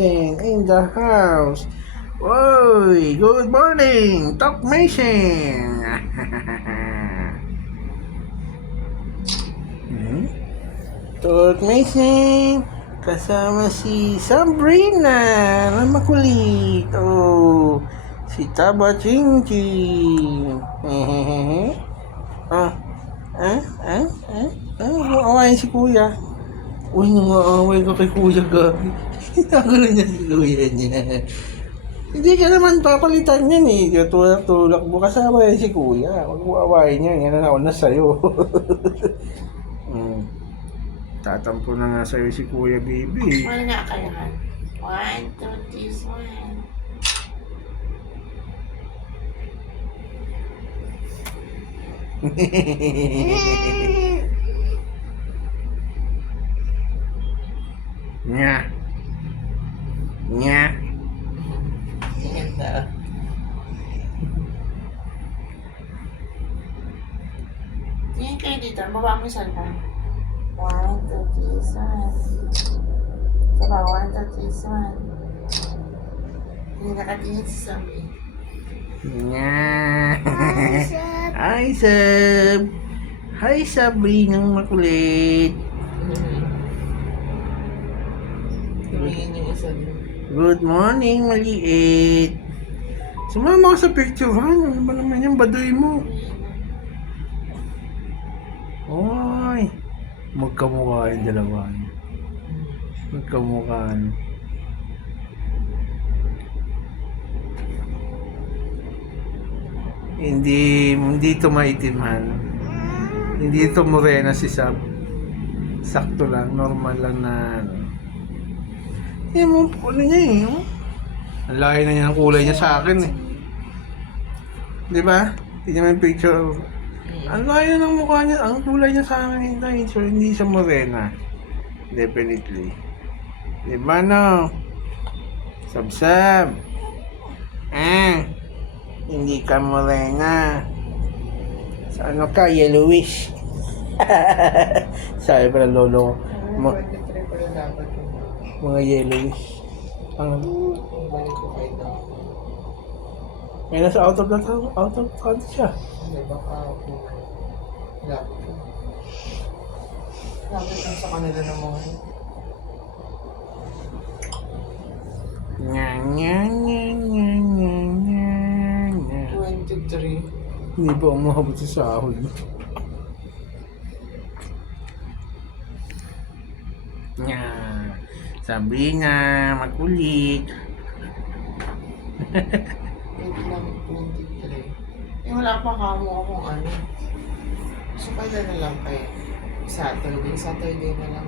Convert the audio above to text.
In the house. Oy, good morning, Talk Mason. Talk Mason. Kasama si Sabrina na makulit. Oh, si Taba Ching Ching. Awayin si Kuya. Uy, nang-aaway ka kay Kuya Gabi. Nagulo niya si Kuya niya. Hindi ka naman papalitan yan eh. Tulak mo kasama yan si Kuya. Huwag mo awayin niya. Yan na nauna sa'yo. Tatampo na nga sa'yo si Kuya Bibi. Wala nga kailangan. 1, 2, 3, 1. Nya. Nya. Ganda. Tingin kayo dito. Baba mo yung cellphone. 1, 2, 3, 1. Diba? 1, 2, 3, 1. Hindi nakatingin si Sammy. Nya. Hi, Sab. Hi, Sabrinang makulit. Tumingin yung isa din. Good morning, maliit. Sumama ka sa picture, ha? Ano ba naman yung baduy mo? Oy, magkamukha yung dalawa. Magkamukha. Hindi ito maitimhan. Hindi ito morena si Sab. Sakto lang, normal lang na ano. Mo, ano niya eh. Oh. Ang laki na niya ng kulay niya sa akin eh. Di ba? Tingnan mo yung picture. Ang laki na ng mukha niya. Ang kulay niya sa akin hindi. So, hindi siya morena. Definitely. Di ba no? Sab-sab. Hindi ka morena. Sa ano ka? Yellowish. Sabi pala lolo ko. Mga yellowish. Ang Balik ko kayo daw. may nasa out of country siya. Hindi, baka ako. Lapit ko. Lapit lang sa kanila ng mga Nya nya nya nya nya nya nya. 23. Hindi pa umabot sa sahod. Nya. Sabrina, makulit. Hindi lang 23. Wala pa kamo akong ano. So, kaya na lang kay Saturday. Saturday na lang.